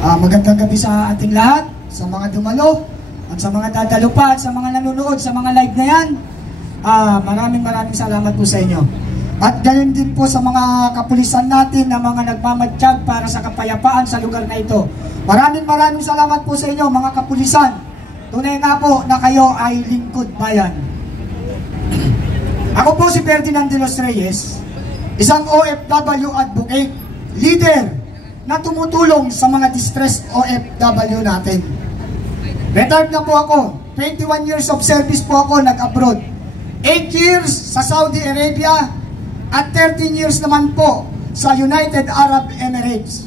Magandang gabi sa ating lahat, sa mga dumalo, at sa mga dadalo pa, at sa mga nanonood, sa mga live na yan. Maraming salamat po sa inyo. At gayon din po sa mga kapulisan natin na mga nagmamadiyag para sa kapayapaan sa lugar na ito. Maraming salamat po sa inyo mga kapulisan. Tunay nga po na kayo ay lingkod bayan. Ako po si Ferdinand de los Reyes, isang OFW advocate, leader na tumutulong sa mga distressed OFW natin. Retired na po ako. 21 years of service po ako nag-abroad. 8 years sa Saudi Arabia at 13 years naman po sa United Arab Emirates.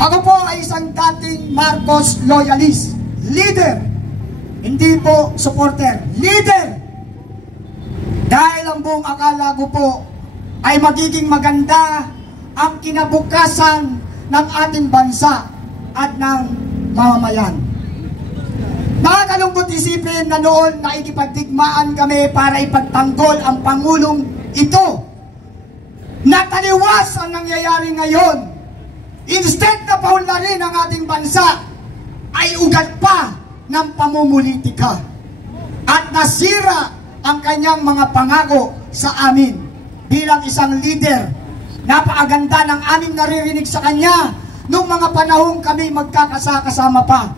Ako po ay isang dating Marcos loyalist. Leader. Hindi po supporter. Leader. Dahil ang buong akala ko po ay magiging maganda ang kinabukasan ng ating bansa at ng mamamayan. Nakakalungkot isipin na noon nakikipagdigmaan kami para ipagtanggol ang Pangulong ito. Nataliwas ang nangyayari ngayon. Instead na paunlarin ang ating bansa, ay ugat pa ng pamumulitika. At nasira ang kanyang mga pangako sa amin bilang isang leader. Napakaganda ng aming naririnig sa kanya nung mga panahong kami magkakasama pa.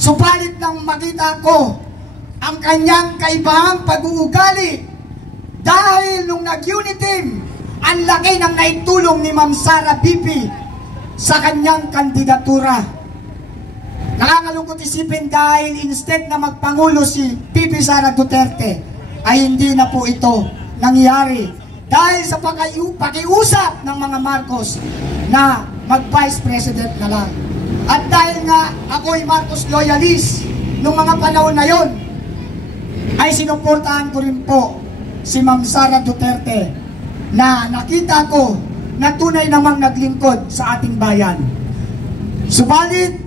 Subalit nang makita ko ang kanyang kaibahang pag-uugali dahil nung nag-unit team, ang laki ng naitulong ni Ma'am Sara Bibi sa kanyang kandidatura. Nakakalungkot isipin dahil instead na magpangulo si Bibi Sara Duterte ay hindi na po ito nangyari. Dahil sa pakiusap ng mga Marcos na mag-Vice President na lang. At dahil nga ako'y Marcos loyalist nung mga panahon na yon, ay sinuportahan ko rin po si Ma'am Sara Duterte na nakita ko na tunay namang naglingkod sa ating bayan. Subalit,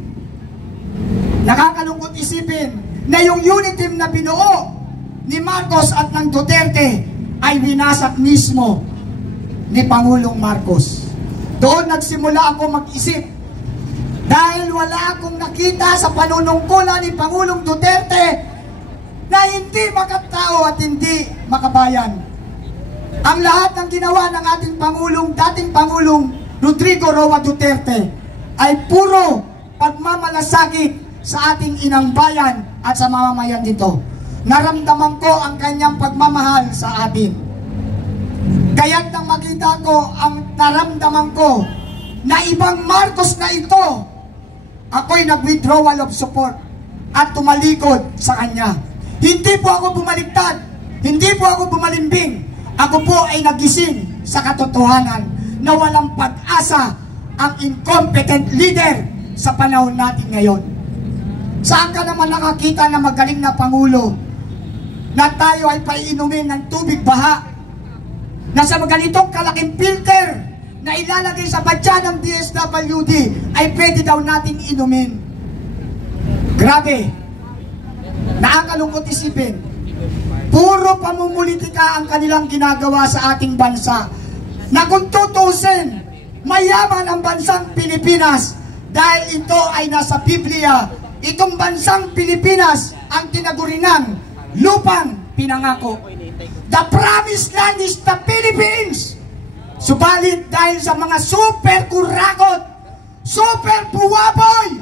nakakalungkot isipin na yung unit team na binuo ni Marcos at ng Duterte ay winasak mismo ni Pangulong Marcos. Doon nagsimula ako mag-isip dahil wala akong nakita sa panunungkulan ni Pangulong Duterte na hindi makatao at hindi makabayan. Ang lahat ng ginawa ng ating dating Pangulong Rodrigo Roa Duterte ay puro pagmamalasakit sa ating inang bayan at sa mamamayan dito. Naramdaman ko ang kanyang pagmamahal sa atin. Kaya't nang makita ko ang naramdaman ko na ibang Marcos na ito, ako'y nag-withdrawal of support at tumalikod sa kanya. Hindi po ako bumaliktad, hindi po ako bumalimbing. Ako po ay nagising sa katotohanan na walang pag-asa ang incompetent leader sa panahon natin ngayon. Saan ka naman nakakita na magaling na Pangulo na tayo ay paiinumin ng tubig baha na sa ganitong kalaking filter na ilalagay sa badya ng DSWD ay pwede daw nating inumin? Grabe. Nakakalungkot isipin. Puro pamumulitika ang kanilang ginagawa sa ating bansa. Na kung tutusin, mayaman ang bansang Pilipinas dahil ito ay nasa Biblia. Itong bansang Pilipinas ang tinagurinang lupang pinangako. The promised land is the Philippines. Subalit dahil sa mga super kurakot, super puwaboy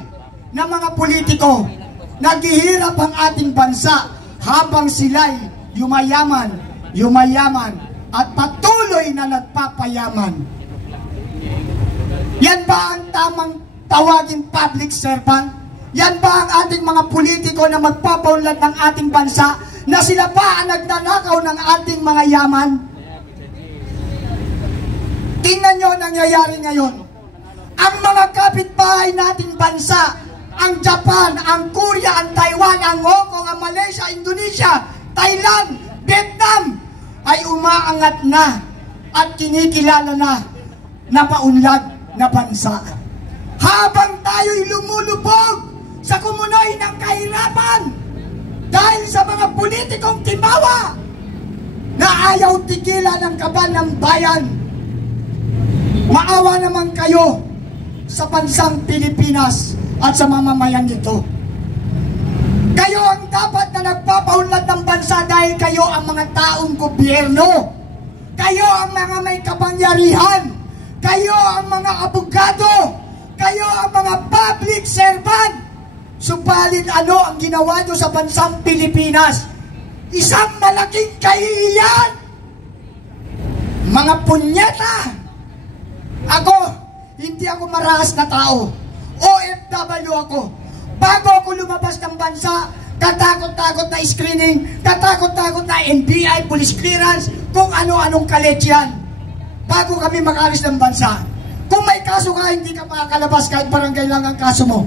na mga politiko, naghihirap ang ating bansa habang sila'y yumayaman at patuloy na nagpapayaman. Yan ba ang tamang tawagin public servant? Yan ba ang ating mga politiko na magpapaunlad ng ating bansa na sila pa ang nagnanakaw ng ating mga yaman? Tingnan nyo ang nangyayari ngayon. Ang mga kapitbahay nating bansa, ang Japan, ang Korea, ang Taiwan, ang Hong Kong, ang Malaysia, Indonesia, Thailand, Vietnam, ay umaangat na at kinikilala na paunlad na bansa. Habang tayo'y lumulubog sa kumunoy ng kahirapan dahil sa mga politikong timawa na ayaw tigilan ng kaban ng bayan. Maawa naman kayo sa bansang Pilipinas at sa mamamayan nito. Kayo ang dapat na nagpapaunlad ng bansa dahil kayo ang mga taong gobyerno. Kayo ang mga may kapangyarihan. Kayo ang mga abogado. Kayo ang mga public servant. Subalit ano ang ginawa nyo sa bansang Pilipinas? Isang malaking kahihiyan. Mga punyeta. Ako, hindi ako marahas na tao. OFW ako. Bago ako lumabas ng bansa, katakot-takot na screening, katakot-takot na NBI, police clearance, kung ano-anong kalit yan. Bago kami makalis ng bansa. Kung may kaso ka, hindi ka makakalabas kahit barangay lang ang kaso mo.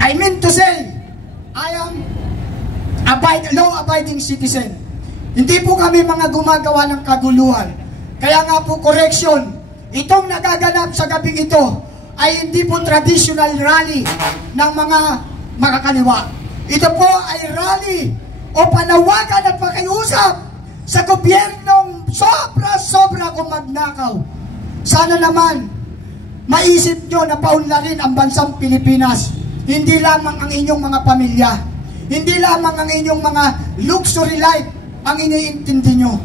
I mean to say, I am law-abiding citizen. Hindi po kami mga gumagawa ng kaguluhan. Kaya nga po, correction, itong nagaganap sa gabing ito ay hindi po traditional rally ng mga makakaliwa. Ito po ay rally o panawagan at pakiusap sa gobyernong sobra-sobra kung magnakaw. Sana naman maisip nyo na paunlarin ang bansang Pilipinas. Hindi lamang ang inyong mga pamilya, hindi lamang ang inyong mga luxury life ang iniintindi nyo.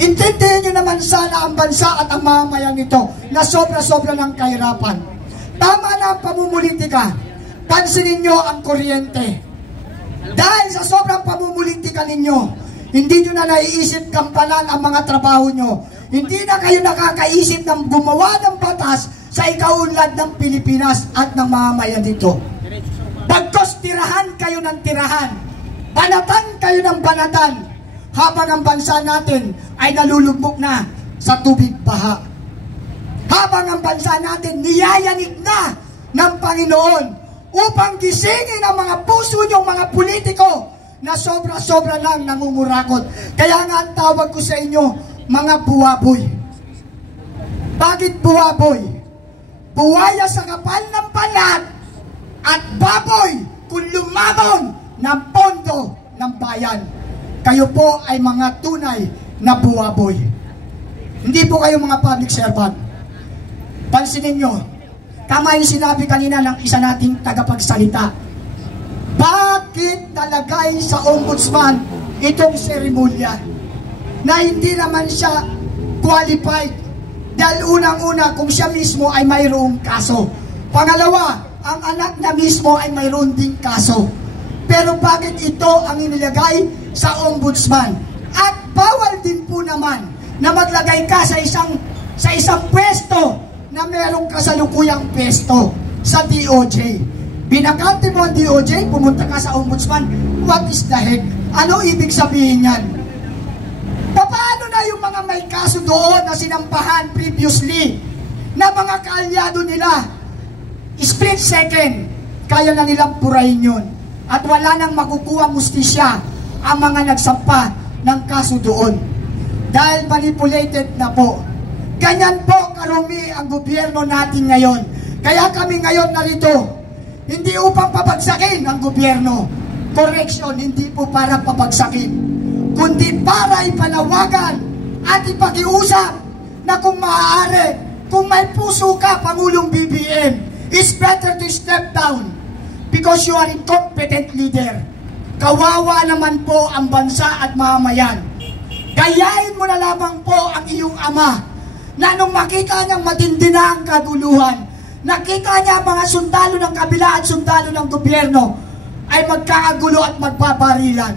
Intindihin nyo naman sana ang bansa at ang mamamayan nito na sobra-sobra ng kahirapan. Tama na ang pamumulitika. Pansinin nyo ang kuryente. Dahil sa sobrang pamumulitika ninyo, hindi nyo na naiisip kampanan ang mga trabaho nyo. Hindi na kayo nakakaisip ng gumawa ng batas sa ikaunlad ng Pilipinas at ng mamamayan dito. Bagkos tirahan kayo ng tirahan, banatan kayo ng banatan, habang ang bansa natin ay nalulugmok na sa tubig baha. Habang ang bansa natin niyayanig na ng Panginoon upang gisingin ang mga puso niyong mga politiko na sobra-sobra lang nangungurakot. Kaya nga ang tawag ko sa inyo, mga buwaboy. Bakit buwaboy? Buwaya sa kapal ng balat at baboy kung lumabon ng pondo ng bayan. Kayo po ay mga tunay na buwaboy. Hindi po kayo mga public servant. Pansinin nyo, tama yung sinabi kanina ng isa nating tagapagsalita. Bakit talagay sa ombudsman itong seremonya na hindi naman siya qualified? Dahil unang-una, kung siya mismo ay mayroong kaso. Pangalawa, ang anak na mismo ay mayroon ding kaso. Pero bakit ito ang inilagay sa ombudsman? At bawal din po naman na maglagay ka sa isang pwesto na merong kasalukuyang pwesto sa DOJ. Binakante mo ang DOJ, pumunta ka sa ombudsman. What is the heck? Ano ibig sabihin yan? Paano na yung mga may kaso doon na sinampahan previously na mga kaalyado nila? Split second, kaya na nilang purahin yun. At wala nang makukuha mustisya ang mga nagsampa ng kaso doon. Dahil manipulated na po. Ganyan po karumi ang gobyerno natin ngayon. Kaya kami ngayon narito, hindi upang papagsakin ang gobyerno. Correction, hindi po para papagsakin, kundi para ipanawagan at ipakiusap na kung maaari, kung may puso ka, Pangulong BBM, it's better to step down because you are incompetent leader. Kawawa naman po ang bansa at mamamayan. Gayahin mo na lamang po ang iyong ama na nung makita niyang matindi na ang kaguluhan, nakita niya mga sundalo ng kabila at sundalo ng gobyerno ay magkakagulo at magpaparilan.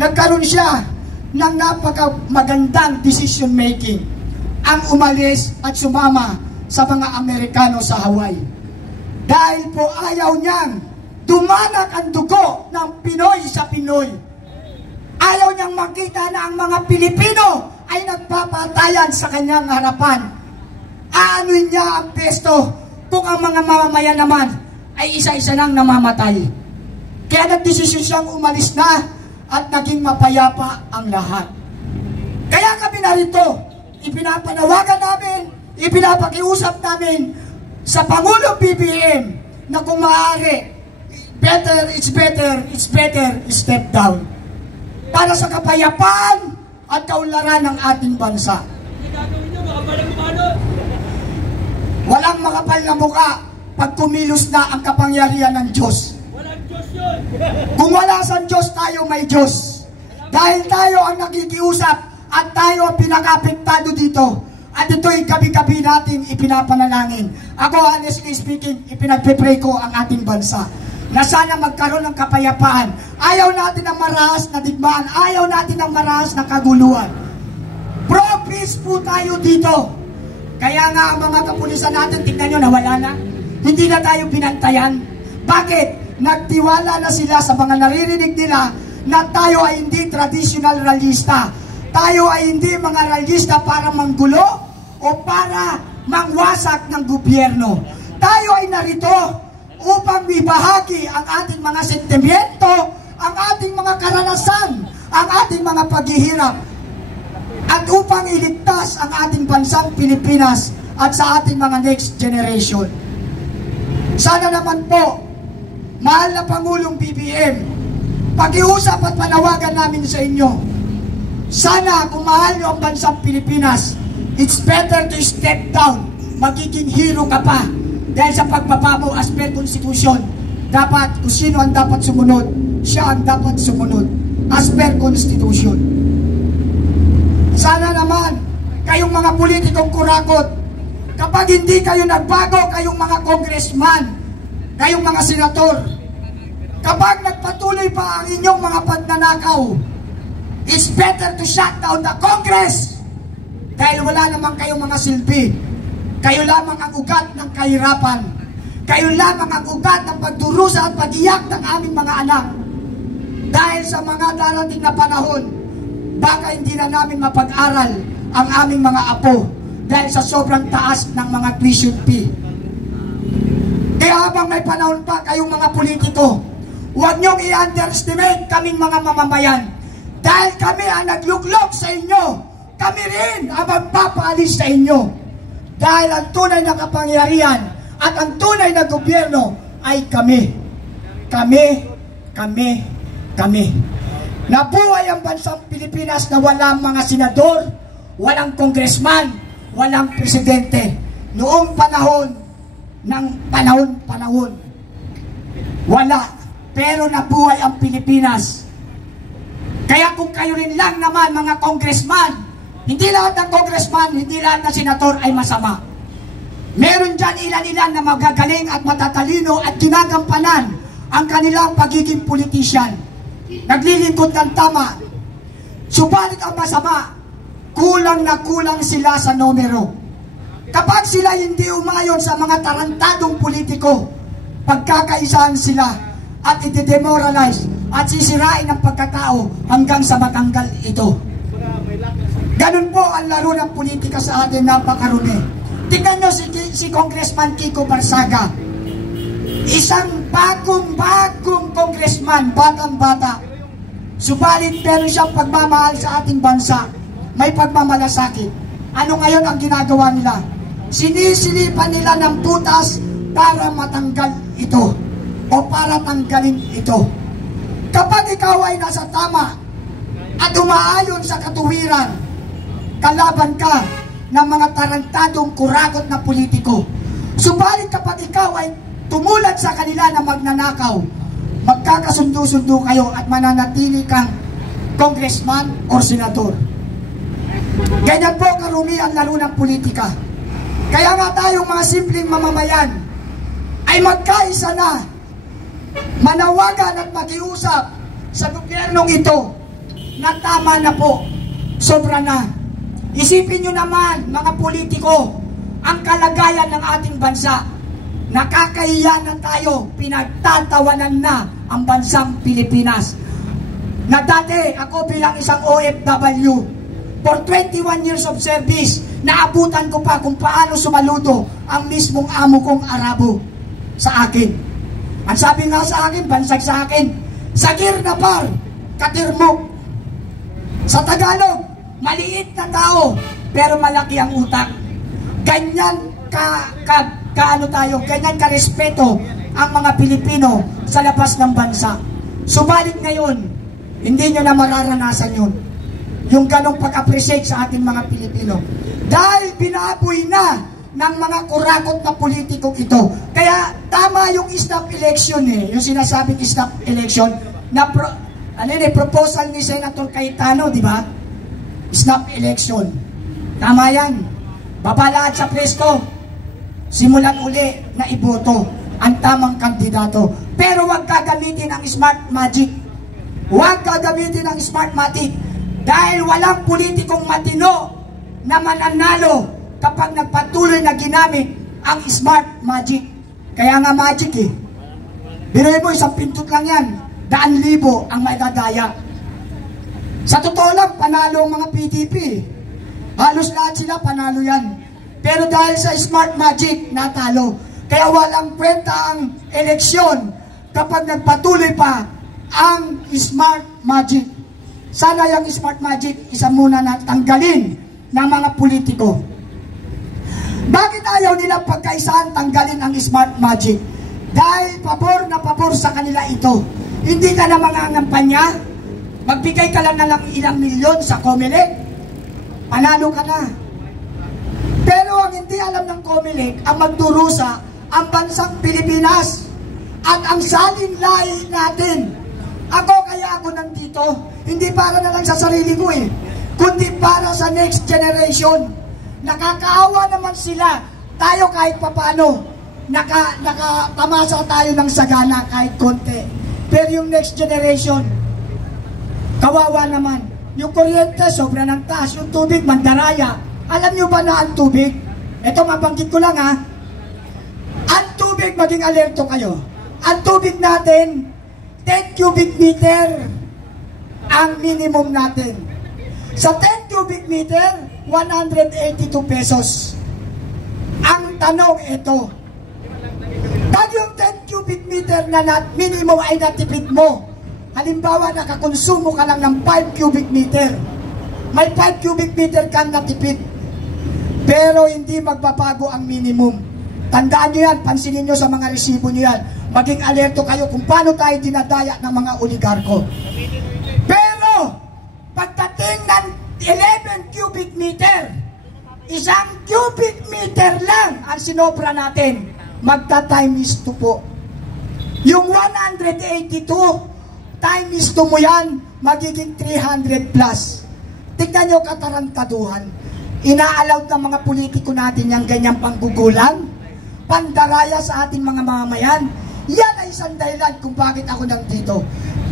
Nagkaroon siya ng napakamagandang decision making, ang umalis at sumama sa mga Amerikano sa Hawaii. Dahil po ayaw niyang dumanak ang dugo ng Pinoy sa Pinoy. Ayaw niyang makita na ang mga Pilipino ay nagpapatayan sa kanyang harapan. Aanuin niya ang pesto kung ang mga mamamayan naman ay isa-isa nang namamatay. Kaya nagdesisyon siyang umalis na at naging mapayapa ang lahat. Kaya kami narito, ipinapanawagan namin, ipinapakiusap namin sa Pangulong BBM na kung maaari, it's better step down para sa kapayapaan at kaunlaran ng ating bansa. Walang makapal na muka pag kumilos na ang kapangyarihan ng Diyos. Walang Diyos yun. Kung wala sa Diyos, tayo may Diyos. Dahil tayo ang nakikiusap at tayo ang pinakapektado dito. At ito'y gabi-gabi natin ipinapanalangin. Ako, honestly speaking, ipinagpipray ko ang ating bansa na sana magkaroon ng kapayapaan. Ayaw natin ng marahas na digmaan. Ayaw natin ng marahas na kaguluhan. Pro-peace po tayo dito. Kaya nga ang mga kapulisan natin, tignan nyo, nawala na. Hindi na tayo binantayan. Bakit? Nagtiwala na sila sa mga naririnig nila na tayo ay hindi traditional rallyista. Tayo ay hindi mga rallyista para manggulo o para mangwasak ng gobyerno. Tayo ay narito upang ibahagi ang ating mga sentimento, ang ating mga karanasan, ang ating mga paghihirap, at upang iligtas ang ating bansang Pilipinas at sa ating mga next generation. Sana naman po, mahal na Pangulong BBM, pakiusap at panawagan namin sa inyo. Sana kung mahal nyo ang bansang Pilipinas, it's better to step down. Magiging hero ka pa. Dahil sa pagbaba mo as per konstitusyon, dapat kung sino ang dapat sumunod, siya ang dapat sumunod as per konstitusyon. Sana naman, kayong mga politikong kurakot, kapag hindi kayo nagbago, kayong mga congressman, kayong mga senator, kapag nagpatuloy pa ang inyong mga pagnanakaw, it's better to shut down the Congress. Dahil wala naman kayong mga silbi. Kayo lamang ang ugat ng kahirapan. Kayo lamang ang ugat ng pagdurusa at pag-iyak ng aming mga anak. Dahil sa mga darating na panahon, baka hindi na namin mapag-aral ang aming mga apo dahil sa sobrang taas ng mga tuition fee. Kaya habang may panahon pa kayong mga politiko, huwag niyong i-underestimate kaming mga mamamayan. Dahil kami ang nagluklok sa inyo, kami rin ang magpapaalis sa inyo. Dahil ang tunay na kapangyarihan at ang tunay na gobyerno ay kami. Kami. Nabuhay ang bansang Pilipinas na walang mga senador, walang congressman, walang presidente. Noong panahon ng panahon. Wala. Pero nabuhay ang Pilipinas. Kaya kung kayo rin lang naman mga congressman, hindi lahat ng congressman, hindi lahat ng senator ay masama. Meron dyan ilan-ilan na magagaling at matatalino at ginagampanan ang kanilang pagiging politician. Naglilingkod ng tama. Subalit ang masama, kulang na kulang sila sa numero. Kapag sila hindi umayon sa mga tarantadong politiko, pagkakaisahan sila at iti-demoralize at sisirain ang pagkatao hanggang sa matanggal ito. Ganun po ang laro ng politika sa atin, napakarumi. Tingnan nyo si Congressman Kiko Barsaga. Isang bagong congressman, batang-bata. Subalit meron siyang pagmamahal sa ating bansa. May pagmamalasakit. Ano ngayon ang ginagawa nila? Sinisilipan nila ng butas para matanggal ito o para tanggalin ito. Kapag ikaw ay nasa tama at umaayon sa katuwiran, kalaban ka ng mga tarantadong kurakot na politiko. Subalit kapag ikaw ay tumulad sa kanila na magnanakaw, magkakasundo-sundo kayo at mananatili kang congressman or senador. Ganyan po karumi ang laro ng politika. Kaya nga tayong mga simpleng mamamayan ay magkaisa na, manawagan at mag-iusap sa gobyernong ito na tama na po, sobra na. Isipin nyo naman mga politiko ang kalagayan ng ating bansa. Nakakahiya na tayo, pinagtatawanan na ang bansang Pilipinas. Na dati ako bilang isang OFW, for 21 years of service, naabutan ko pa kung paano sumaludo ang mismong amo kong Arabo sa akin. Ang sabi nga sa akin, bansag sa akin, sagir na par, katirmok. Sa Tagalog, maliit na tao, pero malaki ang utak. Ganyan ganyan ka-respeto ang mga Pilipino sa labas ng bansa. Subalit ngayon, hindi nyo na mararanasan yun. Yung ganong pag-appreciate sa ating mga Pilipino. Dahil binaboy na ng mga kurakot na politikong ito. Kaya tama yung snap election yung sinasabing snap election na proposal ni Senator Cayetano, di ba? Snap election. Tama yan. Baba lahat sa presko. Simulan uli na iboto ang tamang kandidato. Pero huwag gagamitin ang smart magic. Huwag gagamitin ang smart magic. Dahil walang politikong matino na mananalo kapag nagpatuloy na ginamit ang smart magic. Kaya nga magic Biruin mo, isang pintot lang yan. 100,000 ang maidadaya. Sa totoo lang, panalo ang mga PDP. Halos lahat sila panalo yan. Pero dahil sa smart magic, natalo. Kaya walang kwenta ang eleksyon kapag nagpatuloy pa ang smart magic. Sana yung smart magic, isa muna na tanggalin ng mga politiko. Bakit ayaw nila pagkaisahan tanggalin ang smart magic? Dahil pabor na pabor sa kanila ito. Hindi ka na mangangampanya, magbigay ka lang na lang ilang milyon sa COMELEC, panalo ka na. Pero ang hindi alam ng COMELEC, ang magdurusa, ang bansang Pilipinas, at ang salinlahi natin. Kaya ako nandito, hindi para na lang sa sarili ko kundi para sa next generation. Nakakaawa naman sila, tayo kahit papano, nakatamasa tayo ng sagana kahit konti. Pero yung next generation, kawawa naman. Yung kuryente, sobra ng taas. Yung tubig, mandaraya. Alam nyo ba na ang tubig? Ito, mabanggit ko lang Ang tubig, maging alerto kayo. Ang tubig natin, 10 cubic meter ang minimum natin. Sa 10 cubic meter, 182 pesos. Ang tanong ito, pag yung 10 cubic meter na minimum ay natipid mo, halimbawa nakakonsumo ka lang ng 5 cubic meter, may 5 cubic meter kang natipid, pero hindi magbabago ang minimum. Tandaan nyo yan, pansinin nyo sa mga resibo nyo yan. Maging alerto kayo kung paano tayo dinadaya ng mga oligarko. Pero, pagdating ng 11 cubic meter, isang cubic meter lang ang sinobra natin. Magta-time is 2 po. Yung 182, time is 2 mo yan, magiging 300 plus. Tignan nyo katarantaduhan. Ina-allow ng mga politiko natin yung ganyang panggugulang, pandaraya sa ating mga mamamayan. Yan ay isang dahilan kung bakit ako nandito.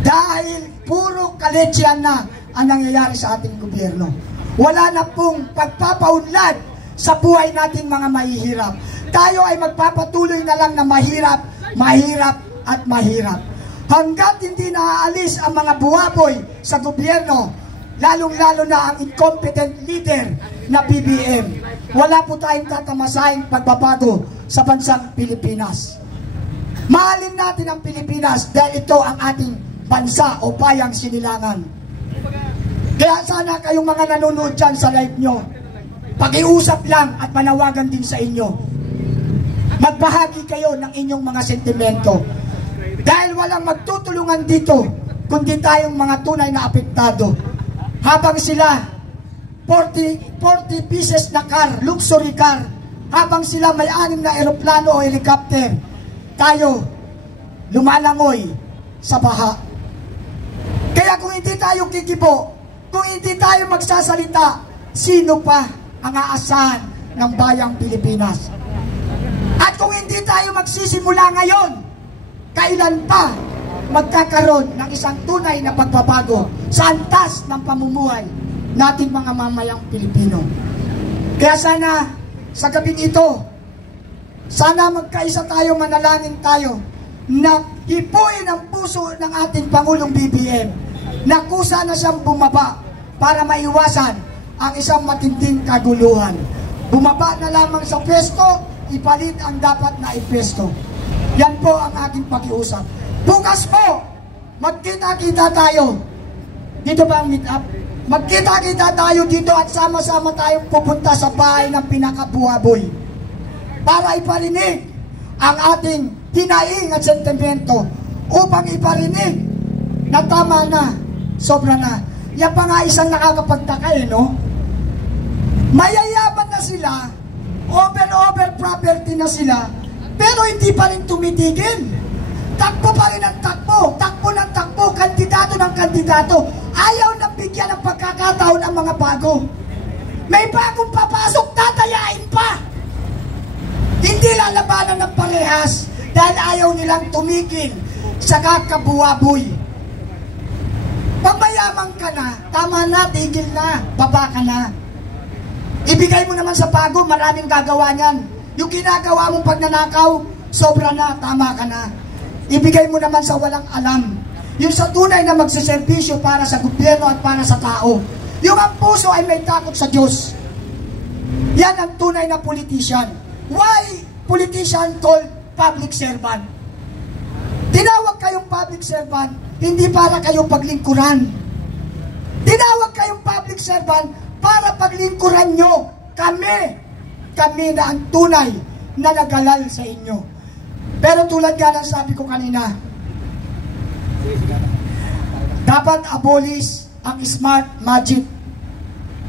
Dahil puro kaletsyan na ang nangyayari sa ating gobyerno. Wala na pong pagpapaunlad sa buhay nating mga mahihirap. Tayo ay magpapatuloy na lang na mahirap, mahirap at mahirap. Hanggat hindi naaalis ang mga buwaboy sa gobyerno, lalong-lalo na ang incompetent leader na BBM, wala po tayong tatamasahing pagbabago sa bansang Pilipinas. Mahalin natin ang Pilipinas dahil ito ang ating bansa o bayang sinilangan. Kaya sana kayong mga nanonood dyan sa live nyo, pakiusap lang at manawagan din sa inyo. Magbahagi kayo ng inyong mga sentimento. Dahil walang magtutulungan dito, kundi tayong mga tunay na apektado. Habang sila, 40 pieces na car, luxury car, habang sila may 6 na eroplano o helicopter, tayo lumalangoy sa baha. Kaya kung hindi tayo kikibo, kung hindi tayo magsasalita, sino pa ang aasahan ng bayang Pilipinas? At kung hindi tayo magsisimula ngayon, kailan pa magkakaroon ng isang tunay na pagbabago sa antas ng pamumuhay nating mga mamayang Pilipino? Kaya sana sa gabing ito, sana magkaisa tayo, manalangin tayo na hipuin ang puso ng ating Pangulong BBM na kusa na siyang bumaba para maiwasan ang isang matinding kaguluhan. Bumaba na lamang sa pwesto, ipalit ang dapat na ipwesto. Yan po ang ating pakiusap. Bukas po, magkita-kita tayo. Dito ba ang meet up? Magkita-kita tayo dito at sama-sama tayong pupunta sa bahay ng pinakabuhaboy para iparinig ang ating hinaing at sentimento upang iparinig na tama na, sobra na. Yan pa nga isang nakakapagtaka no? Mayayaman na sila, over property na sila, pero hindi pa rin tumitigil. Takbo pa rin ang takbo, takbo ng takbo, kandidato ng kandidato. Ayaw na bigyan ng pagkakataon ang mga bago. May bagong papasok, tatayain pa. Hindi lalabanan ng parehas dahil ayaw nilang tumigil sa kakabuwaboy. Pag mayaman ka na, tama na, tigil na, baba ka na. Ibigay mo naman sa bago, maraming gagawa niyan. Yung ginagawa mong pagnanakaw, sobra na, tama ka na. Ibigay mo naman sa walang alam. Yung sa tunay na magsiservisyo para sa gobyerno at para sa tao. Yung ang puso ay may takot sa Diyos. Yan ang tunay na politician. Why politician called public servant? Tinawag kayong public servant, hindi para kayong paglingkuran. Tinawag kayong public servant para paglingkuran nyo kami. Kami na ang tunay na nagalal sa inyo. Pero tulad nga ng sabi ko kanina, dapat abolish ang smart magic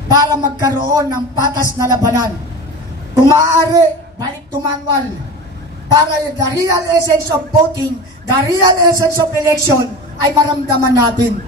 para magkaroon ng patas na labanan. Kung maaari, balik to manual. Para the real essence of voting, the real essence of election ay maramdaman natin.